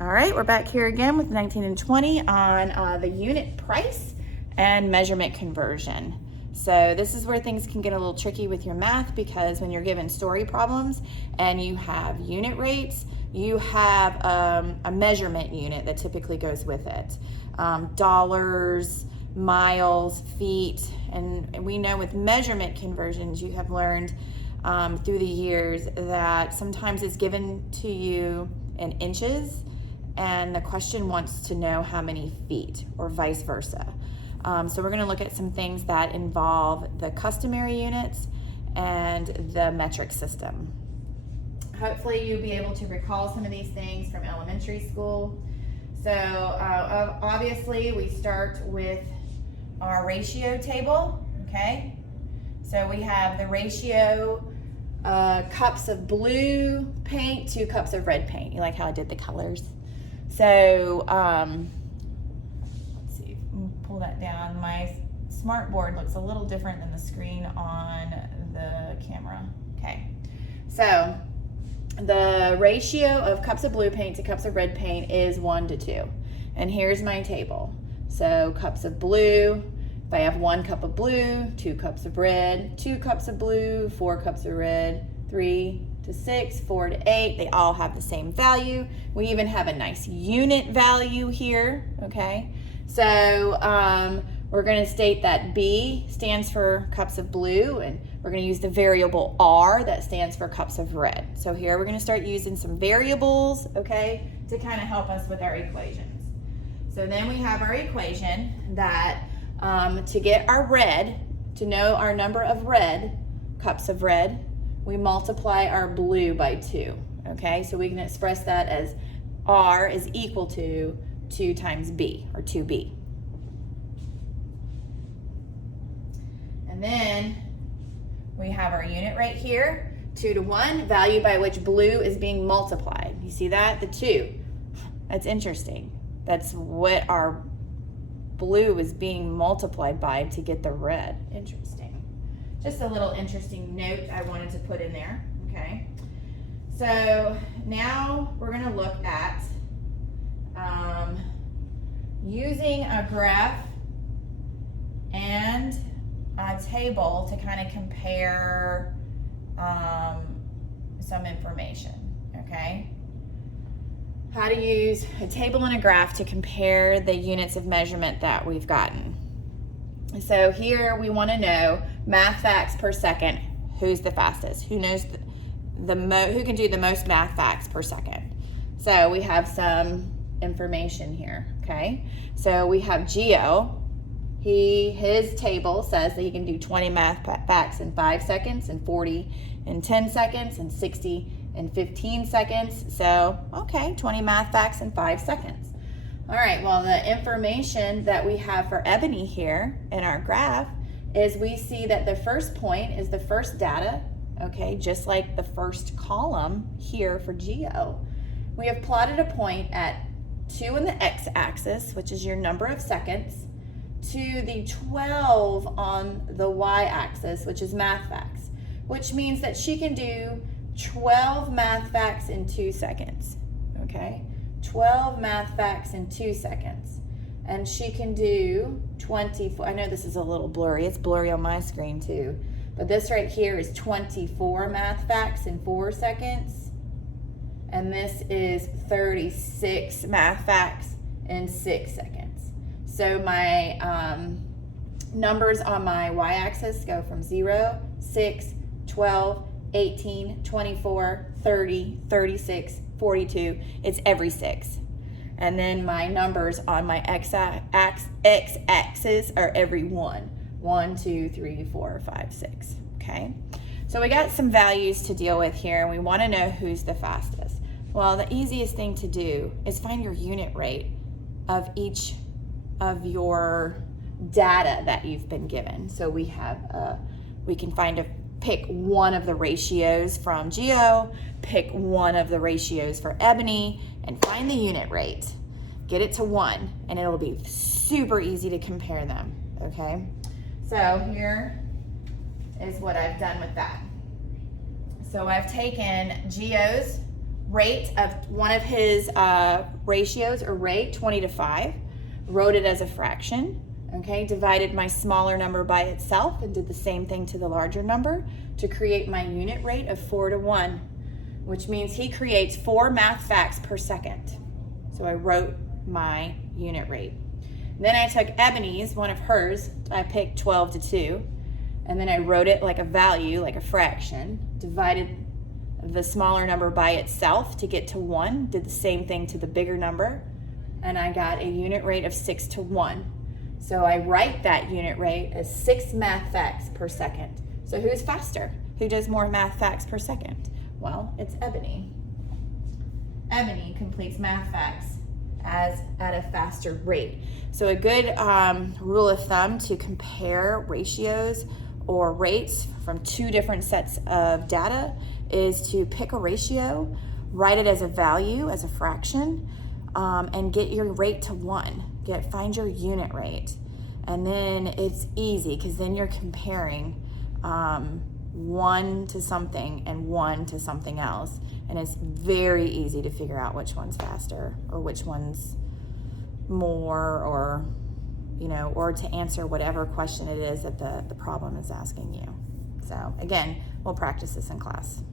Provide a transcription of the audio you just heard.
All right, we're back here again with 19 and 20 on the unit price and measurement conversion. So this is where things can get a little tricky with your math, because when you're given story problems and you have unit rates, you have a measurement unit that typically goes with it. Dollars, miles, feet, and we know with measurement conversions you have learned through the years that sometimes it's given to you in inches and the question wants to know how many feet, or vice versa. So we're going to look at some things that involve the customary units and the metric system. Hopefully you'll be able to recall some of these things from elementary school. So obviously we start with our ratio table, okay? So we have the ratio cups of blue paint to cups of red paint. You like how I did the colors? So let's see, pull that down. My smart board looks a little different than the screen on the camera. Okay, so the ratio of cups of blue paint to cups of red paint is 1 to 2. And here's my table. So cups of blue, if I have 1 cup of blue, 2 cups of red, 2 cups of blue, 4 cups of red, 3 to 6, 4 to 8, they all have the same value. We even have a nice unit value here, okay? So we're gonna state that B stands for cups of blue, and we're gonna use the variable R that stands for cups of red. So here we're gonna start using some variables, okay, to kind of help us with our equations. So then we have our equation that to get our red, to know our number of red, cups of red, we multiply our blue by 2, okay? So we can express that as R is equal to 2 times B, or 2B. And then we have our unit right here, 2 to 1, value by which blue is being multiplied. You see that? The 2. That's interesting. That's what our blue is being multiplied by to get the red. Interesting. Just a little interesting note I wanted to put in there, okay? So now we're gonna look at using a graph and a table to kind of compare some information, okay? How to use a table and a graph to compare the units of measurement that we've gotten. So here we want to know math facts per second. Who's the fastest? Who knows who can do the most math facts per second? So we have some information here, okay? So we have Geo. His table says that he can do 20 math facts in 5 seconds, and 40 in 10 seconds, and 60 in 15 seconds. So, okay, 20 math facts in 5 seconds. All right, well, the information that we have for Ebony here in our graph is we see that the first point is the first data, okay, just like the first column here for Geo. We have plotted a point at 2 in the x-axis, which is your number of seconds, to the 12 on the y-axis, which is math facts, which means that she can do 12 math facts in 2 seconds, okay? 12 math facts in 2 seconds. And she can do 24, I know this is a little blurry, it's blurry on my screen too, but this right here is 24 math facts in 4 seconds. And this is 36 math facts in 6 seconds. So my numbers on my y-axis go from 0, 6, 12, 18, 24, 30, 36, 42, it's every 6. And then my numbers on my x-axis are every 1. 1, 2, 3, 4, 5, 6, okay? So we got some values to deal with here, and we wanna know who's the fastest. Well, the easiest thing to do is find your unit rate of each of your data that you've been given. So we have, we can pick one of the ratios from Geo, pick one of the ratios for Ebony, and find the unit rate. Get it to 1, and it'll be super easy to compare them, okay? So here is what I've done with that. So I've taken Geo's rate of one of his ratios or rate, 20 to 5, wrote it as a fraction, okay, divided my smaller number by itself and did the same thing to the larger number to create my unit rate of 4 to 1, which means he creates 4 math facts per second. So I wrote my unit rate. Then I took Ebony's, one of hers, I picked 12 to 2, and then I wrote it like a value, like a fraction, divided the smaller number by itself to get to 1, did the same thing to the bigger number, and I got a unit rate of 6 to 1. So I write that unit rate as 6 math facts per second. So who's faster? Who does more math facts per second? Well, it's Ebony. Ebony completes math facts at a faster rate. So a good rule of thumb to compare ratios or rates from 2 different sets of data is to pick a ratio, write it as a value, as a fraction, and get your rate to 1. Find your unit rate. And then it's easy because then you're comparing 1 to something and 1 to something else. And it's very easy to figure out which one's faster or which one's more, or, you know, or to answer whatever question it is that the problem is asking you. So again, we'll practice this in class.